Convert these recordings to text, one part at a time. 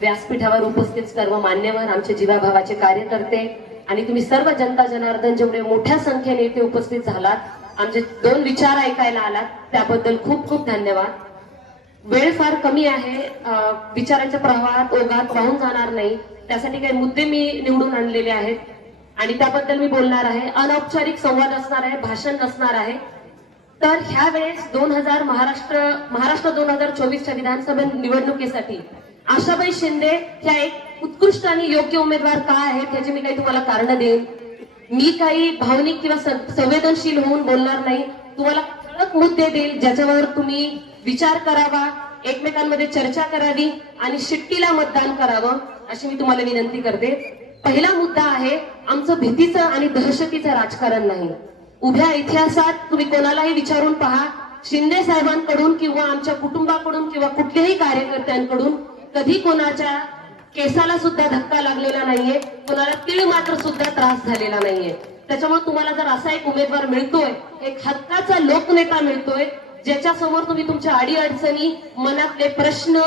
व्यासपीठावर उपस्थित सर्व मान्यवर आमचे जीवाभावाचे कार्यकर्ते आणि तुम्ही सर्व जनता जनार्दन जेवढे मोठ्या संख्येने इथे उपस्थित झालात आमचे दोन विचार ऐकायला आलात त्याबद्दल खूप खूप धन्यवाद. वेळ फार कमी आहे विचारांच्या प्रवाहात ओघात वाहून जाणार नाही. त्यासाठी काही मुद्दे मी निवडून आणलेले आहेत. आणि त्याबद्दल मी बोलणार आहे. अनौपचारिक संवाद असणार आहे भाषण असणार आहे. तर ह्या वेळेस दोन हजार महाराष्ट्र महाराष्ट्र दोन हजार चोवीसच्या विधानसभा निवडणुकीसाठी आशाबाई शिंदे ह्या एक उत्कृष्ट आणि योग्य उमेदवार का आहेत याची मी काही तुम्हाला कारण देईन. मी काही भावनिक किंवा संवेदनशील होऊन बोलणार नाही. तुम्हाला ठळक मुद्दे देईल ज्याच्यावर तुम्ही विचार करावा एकमेकांमध्ये चर्चा करावी आणि शिट्टीला मतदान करावं अशी मी तुम्हाला विनंती करते. पहिला मुद्दा आहे आमचं भीतीचं आणि दहशतीचं राजकारण नाही. उभ्या इतिहासात तुम्ही कोणालाही विचारून पहा. शिंदे साहेबांकडून किंवा आमच्या कुटुंबाकडून किंवा कुठल्याही कार्यकर्त्यांकडून कधी कोणाच्या केसाला सुद्धा धक्का लागलेला नाहीये कोणाला तीळ मात्र सुद्धा त्रास झालेला नाहीये. त्याच्यामुळे तुम्हाला जर असा एक उमेदवार मिळतोय एक हक्काचा लोकनेता मिळतोय ज्याच्या समोर तुम्ही तुमच्या अडीअडचणी मनातले प्रश्न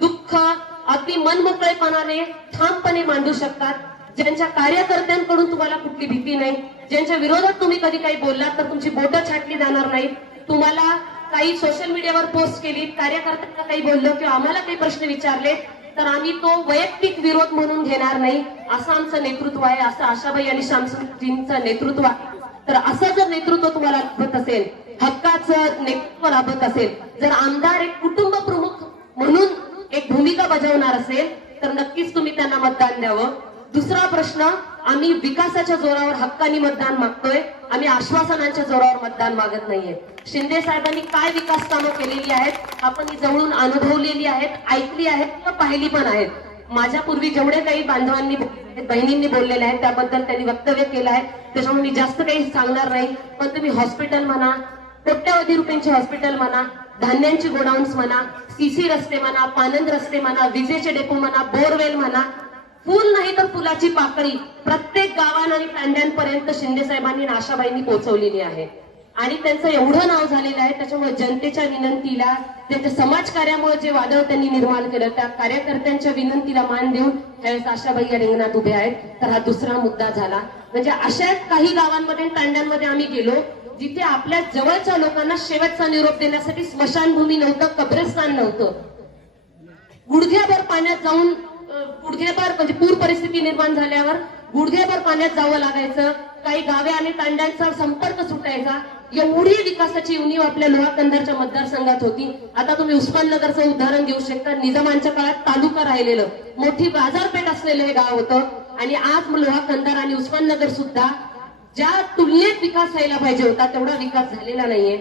दुःख अगदी मनमोकळेपणाने ठामपणे मांडू शकतात. ज्यांच्या कार्यकर्त्यांकडून तुम्हाला कुठली भीती नाही ज्यांच्या विरोधात तुम्ही कधी काही बोललात तर तुमची बोटं छाटली जाणार नाही तुम्हाला काही सोशल मीडियावर पोस्ट केली कार्यकर्त्यांना काही बोललो किंवा आम्हाला काही प्रश्न विचारले तर आम्ही तो वैयक्तिक विरोध म्हणून घेणार नाही असं आमचं नेतृत्व आहे असं आशाबाई आणि शामसुद्दीनचं नेतृत्व आहे. तर असं जर नेतृत्व तुम्हाला लाभत असेल हक्काचं नेतृत्व लाभत असेल जर आमदार एक कुटुंब प्रमुख म्हणून एक भूमिका बजावणार असेल तर नक्कीच तुम्ही त्यांना मतदान द्यावं. दुसरा प्रश्न आम्ही विकासाच्या जोरावर हक्कानी मतदान मागतोय आम्ही आश्वासनांच्या जोरावर मतदान मागत नाहीये. शिंदे साहेबांनी काय विकास कामं केलेली आहेत आपण ही जवळून अनुभवलेली आहेत ऐकली आहेत किंवा पाहिली पण आहेत. माझ्या पूर्वी जेवढे काही बांधवांनी बहिणींनी बोललेले आहेत त्याबद्दल त्यांनी वक्तव्य केलं आहे त्याच्यामुळे मी जास्त काही सांगणार नाही. पण तुम्ही हॉस्पिटल म्हणा कोट्यावधी रुपयांचे हॉस्पिटल म्हणा धान्यांची गोडाऊन्स म्हणा सीसी रस्ते म्हणा पानंद रस्ते म्हणा विजेचे डेपो म्हणा बोरवेल म्हणा फुल नाही तर फुलाची पाकळी प्रत्येक गावां आणि तांड्यांपर्यंत शिंदे साहेबांनी आशाबाईंनी पोहोचवलेली आहे. आणि त्यांचं एवढं नाव झालेलं आहे त्याच्यामुळे जनतेच्या विनंतीला त्यांच्या समाजकार्यामुळे जे वादळ त्यांनी निर्माण केलं त्या कार्यकर्त्यांच्या विनंतीला मान देऊन त्यावेळेस आशाबाई या रिंगणात उभे आहेत. तर हा दुसरा मुद्दा झाला. म्हणजे अशाच काही गावांमध्ये तांड्यांमध्ये आम्ही गेलो जिथे आपल्या जवळच्या लोकांना शेवटचा निरोप देण्यासाठी स्मशानभूमी नव्हतं कब्रस्तान नव्हतं. गुडघ्याभर पाण्यात जाऊन गुडघेभर म्हणजे पूर परिस्थिती निर्माण झाल्यावर गुडघेभर पाण्यात जावं लागायचं. काही गावे आणि तांड्यांचा संपर्क सुटायचा. एवढी विकासाची उणीव आपल्या लोहा कंधारच्या मतदारसंघात होती. आता तुम्ही उस्माननगरचं उदाहरण देऊ शकता. निजामांच्या काळात तालुका राहिलेलं. मोठी बाजारपेठ असलेलं हे गाव होतं. आणि आज लोहा कंधार आणि उस्माननगर सुद्धा ज्या तुलनेत विकास व्हायला पाहिजे होता तेवढा विकास झालेला नाहीये.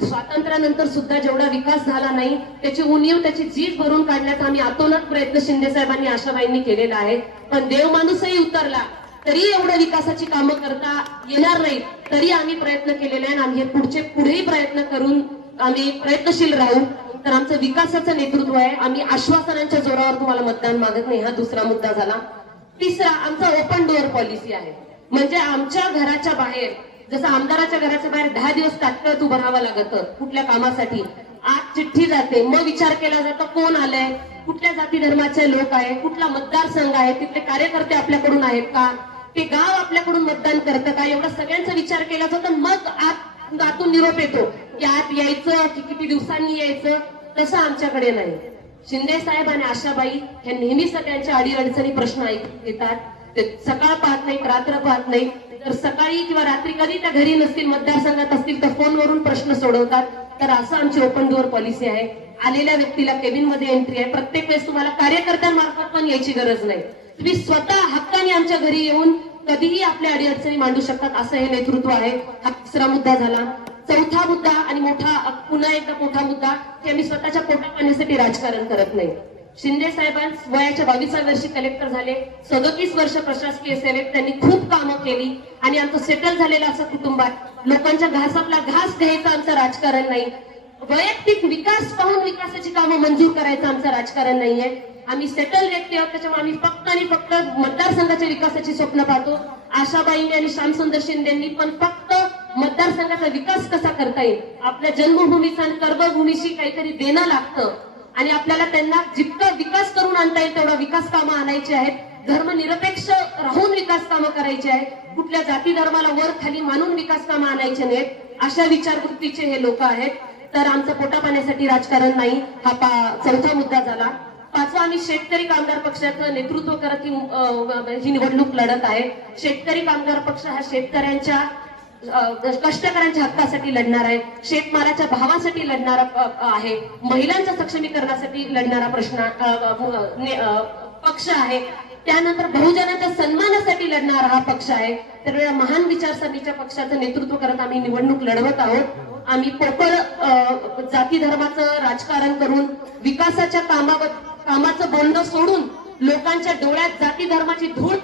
स्वातंत्र्यानंतर सुद्धा जेवढा विकास झाला नाही त्याची उणीव त्याची जीभ भरून काढण्याचा आम्ही आतोनात प्रयत्न शिंदे साहेबांनी आशाबाईंनी केलेला आहे. पण देव माणूसही उतरला तरी एवढ्या विकासाची कामं करता येणार नाही तरी आम्ही प्रयत्न केलेले आहे आणि आम्ही हे पुढचे पुढेही प्रयत्न करून आम्ही प्रयत्नशील राहू. तर आमचं विकासाचं नेतृत्व आहे. आम्ही आश्वासनांच्या जोरावर तुम्हाला मतदान मागत नाही. हा दुसरा मुद्दा झाला. तिसरा आमचा ओपन डोअर पॉलिसी आहे. म्हणजे आमच्या घराच्या बाहेर जसं आमदाराच्या घराच्या बाहेर दहा दिवस तात्काळ उभं राहावं लागतं कुठल्या कामासाठी? आज चिठ्ठी जाते मग विचार केला जातो कोण आलंय? कुठल्या जाती धर्माचे लोक आहे कुठला मतदारसंघ आहे? तिथले कार्यकर्ते आपल्याकडून आहेत का? ते गाव आपल्याकडून मतदान करतं का? एवढा सगळ्यांचा विचार केला जातो मग आत आतून निरोप येतो की आत यायचं की किती दिवसांनी यायचं? तसं आमच्याकडे नाही. शिंदे साहेब आणि आशाबाई हे नेहमी सगळ्यांच्या अडीअडचणी प्रश्न ऐकून घेतात ते सकाळ पाहत नाहीत रात्र पाहत नाही तर सकाळी किंवा रात्री कधी त्या घरी नसतील मतदारसंघात असतील तर फोनवरून प्रश्न सोडवतात. तर असं आमची ओपन डोअर पॉलिसी आहे. आलेल्या व्यक्तीला केबिनमध्ये एंट्री आहे. प्रत्येक वेळेस तुम्हाला कार्यकर्त्यांमार्फत पण यायची गरज नाही. तुम्ही स्वतः हक्काने आमच्या घरी येऊन कधीही आपल्या अडीअडचणी मांडू शकतात असं हे नेतृत्व आहे. हा तिसरा मुद्दा झाला. चौथा मुद्दा आणि मोठा पुन्हा एकदा मोठा मुद्दा की आम्ही स्वतःच्या पोटा पाण्यासाठी राजकारण करत नाही. शिंदे साहेबांस वयाच्या बावीसाव्या वर्षी कलेक्टर झाले. सदोतीस वर्ष प्रशासकीय सेवेत त्यांनी खूप कामं केली आणि आमचं सेटल झालेलं असं कुटुंबात लोकांच्या घासातला घास घ्यायचं आमचं राजकारण नाही. वैयक्तिक विकास पाहून विकासाची कामं मंजूर करायचं आमचं राजकारण नाहीये. आम्ही सेटल व्यक्ती आहोत त्याच्यामुळे आम्ही फक्त आणि फक्त मतदारसंघाच्या विकासाची स्वप्न पाहतो. आशाबाईंनी आणि श्यामसुंदर शिंदेनी पण फक्त मतदारसंघाचा विकास कसा करता येईल? आपल्या जन्मभूमीचा आणि कर्मभूमीशी काहीतरी देणं लागतं. आणि आपल्याला त्यांना जितकं विकास करून आणता येईल तेवढा विकास कामं आणायची आहेत. धर्मनिरपेक्ष राहून विकास कामं करायची आहेत. कुठल्या जाती धर्माला वर खाली मानून विकास कामं आणायचे नाहीत. अशा विचारवृत्तीचे हे लोक आहेत. तर आमचं पोटा पाण्यासाठी राजकारण नाही. हा पा- चौथा मुद्दा झाला. पाचवा आम्ही शेतकरी कामगार पक्षाचं नेतृत्व करत ही निवडणूक लढत आहे. शेतकरी कामगार पक्ष हा शेतकऱ्यांच्या कष्टकऱ्यांच्या हक्कासाठी लढणार आहे शेतमालाच्या भावासाठी लढणारा आहे महिलांच्या सक्षमीकरणासाठी लढणारा प्रश्न पक्ष आहे. त्यानंतर बहुजनाच्या सन्मानासाठी लढणारा हा पक्ष आहे. तर या महान विचारसरणीच्या पक्षाचं नेतृत्व करत आम्ही निवडणूक लढवत आहोत. आम्ही पोकळ अं, जाती धर्माचं राजकारण करून विकासाच्या कामावर कामाचं बोलणं सोडून लोकांच्या डोळ्यात जाती धर्माची धूळ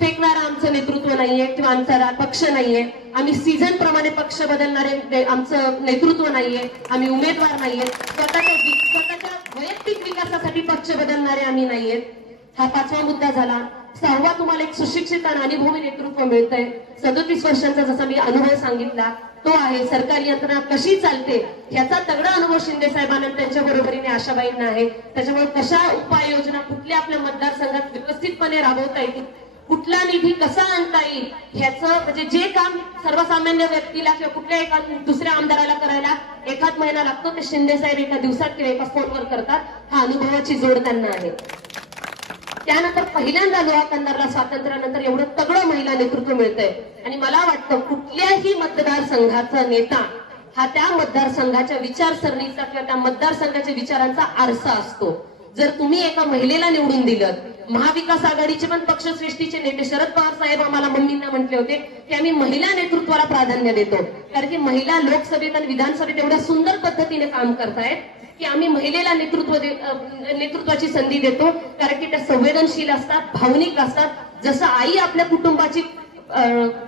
फेकणारा आमचं नेतृत्व नाहीये किंवा आमचा पक्ष नाहीये. आम्ही सीझन प्रमाणे पक्ष बदलणारे आमचं नेतृत्व नाहीये. आम्ही उमेदवार नाहीये. स्वतःच्या स्वतःच्या वैयक्तिक विकासासाठी पक्ष बदलणारे आम्ही नाहीयेत हा पाचवा मुद्दा झाला. सहावा तुम्हाला एक सुशिक्षित आणि अनुभवी नेतृत्व मिळतंय. सदोतीस वर्षांचा जसा मी अनुभव सांगितला तो आहे सरकारी यंत्रणा कशी चालते ह्याचा तगडा अनुभव शिंदे साहेबांना त्यांच्या बरोबरीने आशाबाईंना आहे. त्याच्यामुळे कशा उपाययोजना कुठल्या आपल्या मतदारसंघात व्यवस्थितपणे राबवता येतील कुठला निधी कसा आणता येईल ह्याचं म्हणजे जे काम सर्वसामान्य व्यक्तीला किंवा कुठल्या एका दुसऱ्या आमदाराला करायला एखाद महिना लागतो ते शिंदे साहेब एका दिवसात किंवा एका फोनवर करतात. हा अनुभवाची जोड त्यांना आहे. त्यानंतर पहिल्यांदा लोहा कंदारला स्वातंत्र्यानंतर एवढं तगडं महिला नेतृत्व मिळतंय. आणि मला वाटतं कुठल्याही मतदारसंघाचा नेता हा त्या मतदारसंघाच्या विचारसरणीचा किंवा त्या मतदारसंघाच्या विचारांचा आरसा असतो. जर तुम्ही एका महिलेला निवडून दिलं महाविकास आघाडीचे पण पक्षश्रेष्ठीचे नेते शरद पवार साहेब आम्हाला मम्मींना म्हटले होते की आम्ही महिला नेतृत्वाला प्राधान्य देतो. कारण की महिला लोकसभेत आणि विधानसभेत एवढ्या सुंदर पद्धतीने काम करतायत की आम्ही महिलेला नेतृत्व दे- नेतृत्वाची संधी देतो. कारण की त्या संवेदनशील असतात भावनिक असतात. जसं आई आपल्या कुटुंबाची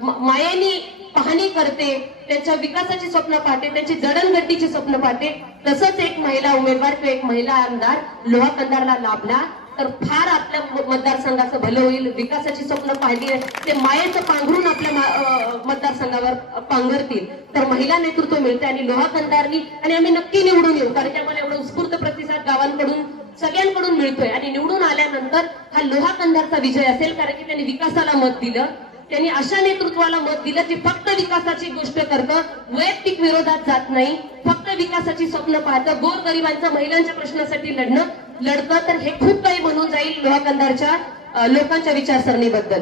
मायेनी पाहणी करते त्यांच्या विकासाची स्वप्न पाहते त्यांची जडणघडणीची स्वप्न पाहते तसंच एक महिला उमेदवार किंवा एक महिला आमदार लोहा कंदारला लाभला तर फार आपल्या मतदारसंघाचं भलं होईल विकासाची स्वप्न पाहिली ते मायेचं पांघरून आपल्या मतदारसंघावर पांघरतील. तर महिला नेतृत्व मिळते आणि लोहा कंदारनी आणि आम्ही नक्की निवडून येऊ कारण की आम्हाला एवढा उत्स्फूर्त प्रतिसाद गावांकडून सगळ्यांकडून मिळतोय. आणि निवडून आल्यानंतर हा लोहा कंदारचा विजय असेल कारण की त्यांनी विकासाला मत दिलं. त्यांनी अशा नेतृत्वाला मत दिलं जे फक्त विकासाची गोष्ट करतं वैयक्तिक विरोधात जात नाही. फक्त विकासाची स्वप्न पाहतं गोरगरिबांचा महिलांच्या प्रश्नासाठी लढणं लढतं तर हे खूप काही बनून जाईल लोहाकंदारच्या लोकांच्या विचारसरणीबद्दल.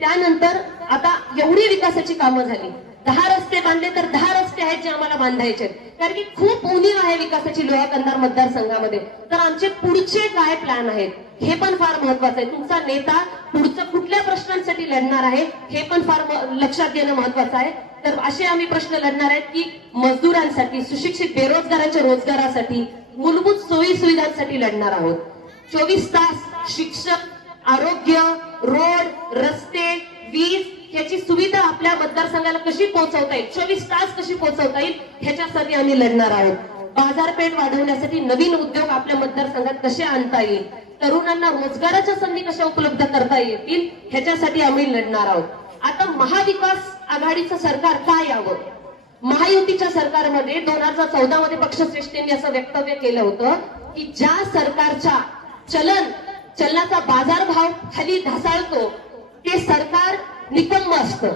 त्यानंतर आता एवढी विकासाची कामं झाली. दहा रस्ते बांधले तर दहा रस्ते आहेत जे आम्हाला बांधायचे आहेत. कारण की खूप उणीव आहे विकासाची लोहा कंधार मतदारसंघामध्ये. तर आमचे पुढचे काय प्लॅन आहेत? हे पण फार महत्वाचं आहे. तुमचा नेता पुढचं कुठल्या प्रश्नांसाठी लढणार आहे हे पण फार लक्षात घेणं महत्वाचं आहे. तर असे आम्ही प्रश्न लढणार आहेत की मजदुरांसाठी सुशिक्षित बेरोजगारांच्या रोजगारासाठी मूलभूत सोयी सुविधांसाठी लढणार आहोत. चोवीस तास शिक्षक आरोग्य रोड रस्ते वीज ह्याची सुविधा आपल्या मतदारसंघाला कशी पोहोचवता येईल? चोवीस तास कशी पोहोचवता येईल? ह्याच्यासाठी आम्ही लढणार आहोत. बाजारपेठ वाढवण्यासाठी नवीन उद्योग आपल्या मतदारसंघात कसे आणता येईल? तरुणांना रोजगाराच्या संधी कशा उपलब्ध करता येतील? ह्याच्यासाठी आम्ही लढणार आहोत. आता महाविकास आघाडीचं सरकार का यावं? महायुतीच्या सरकारमध्ये दोन हजार चौदा मध्ये पक्षश्रेष्ठींनी असं वक्तव्य केलं होतं की ज्या सरकारच्या चलन चलनाचा बाजारभाव खाली ढासाळतो ते सरकार निकम्म असतं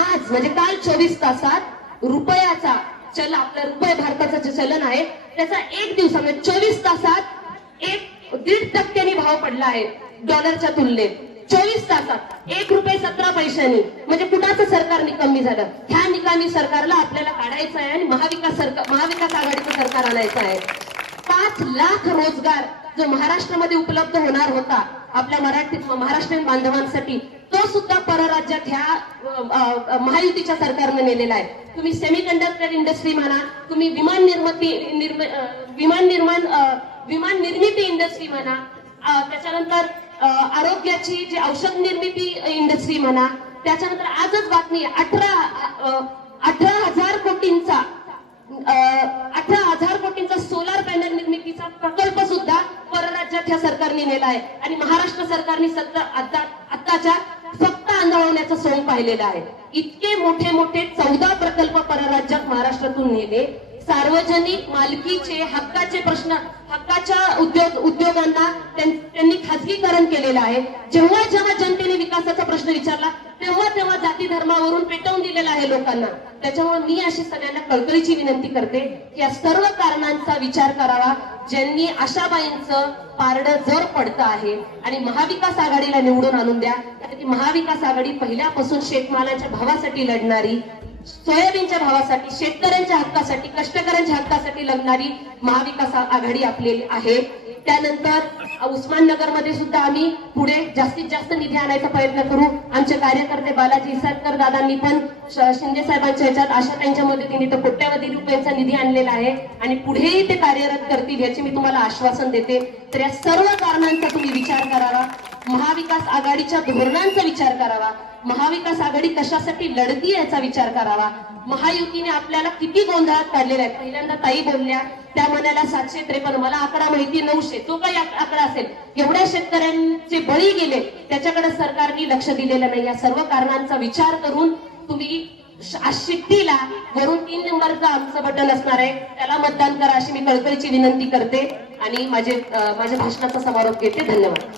आज म्हणजे काल चोवीस तासात रुपयाचा चल आपलं रुपये भारताचं जे चलन आहे त्याचा एक दिवसामध्ये म्हणजे चोवीस तासात एक दीड टक्क्यांनी भाव पडला आहे डॉलरच्या तुलनेत. चोवीस तासात एक रुपये सतरा पैशांनी म्हणजे कुणाचं सरकार निकम्मी झालं? ह्या निकामी सरकारला आपल्याला काढायचं आहे आणि महाविकास सरकार महाविकास आघाडीचं सरकार आणायचं आहे. पाच लाख रोजगार जो महाराष्ट्रामध्ये उपलब्ध होणार होता आपल्या मराठी महाराष्ट्रीयन बांधवांसाठी तो सुद्धा परराज्यात ह्या महायुतीच्या सरकारने नेलेला आहे. तुम्ही सेमीकंडक्टर इंडस्ट्री म्हणा तुम्ही विमान निर्मिती निर्म विमान निर्माण विमान निर्मिती इंडस्ट्री म्हणा त्याच्यानंतर आरोग्याची जी औषध निर्मिती इंडस्ट्री म्हणा त्याच्यानंतर आजच बातमी अठरा अठरा हजार कोटींचा अठरा हजार कोटींचा सोलार पॅनल निर्मितीचा प्रकल्प सुद्धा परराज्यात ह्या सरकारने नेला आहे. आणि महाराष्ट्र सरकारने सत्ता आताच्या आत्ताच्या फक्त आंदोलनाचं सोंग पाहिलेलं आहे. इतके मोठे मोठे चौदा प्रकल्प परराज्यात महाराष्ट्रातून नेले. सार्वजनिक मालकीचे हक्काचे प्रश्न हक्काच्या उद्योग उद्योगांना त्यां- त्यांनी खाजगीकरण केलेलं आहे. जेव्हा जेव्हा जनतेने विकासाचा प्रश्न विचारला तेव्हा तेव्हा जाती धर्मावरून पेटवून दिलेला आहे लोकांना. त्याच्यामुळे मी अशी सगळ्यांना कळकळीची विनंती करते की या सर्व कारणांचा विचार करावा ज्यांनी आशाबाईंचं पारडं जर पडतं आहे आणि महाविकास आघाडीला निवडून आणून द्या कारण की महाविकास आघाडी पहिल्यापासून शेतमालाच्या भावासाठी लढणारी सोयाबीनच्या भावासाठी शेतकऱ्यांच्या हक्कासाठी कष्टकऱ्यांच्या हक्कासाठी लढणारी महाविकास आघाडी आपली आहे. त्यानंतर उस्माननगरमध्ये सुद्धा आम्ही पुढे जास्तीत जास्त निधी आणायचा प्रयत्न करू. आमचे कार्यकर्ते बालाजी इसादकर दादांनी पण शिंदे साहेबांच्या ह्याच्यात आशा त्यांच्या मदतीने तर कोट्यावधी रुपयांचा निधी आणलेला आहे आणि पुढेही ते कार्यरत करतील याचे मी तुम्हाला आश्वासन देते. तर या सर्व कारणांचा तुम्ही विचार करावा. महाविकास आघाडीच्या धोरणांचा विचार करावा. महाविकास आघाडी कशासाठी लढती याचा विचार करावा. महायुतीने आपल्याला किती गोंधळात काढलेला आहे? पहिल्यांदा ताई बोलल्या त्या म्हणाल्या सातशे त्रेपन्न मला आकडा माहिती नऊशे तो काही आकडा असेल. एवढ्या शेतकऱ्यांचे बळी गेले त्याच्याकडे सरकारने लक्ष दिलेलं नाही. या सर्व कारणांचा विचार करून तुम्ही शिट्टीला वरून तीन नंबरचं आमचं बटन असणार आहे. त्याला मतदान करा अशी मी कळकळीची विनंती करते आणि माझे माझ्या भाषणाचा समारोप घेते. धन्यवाद.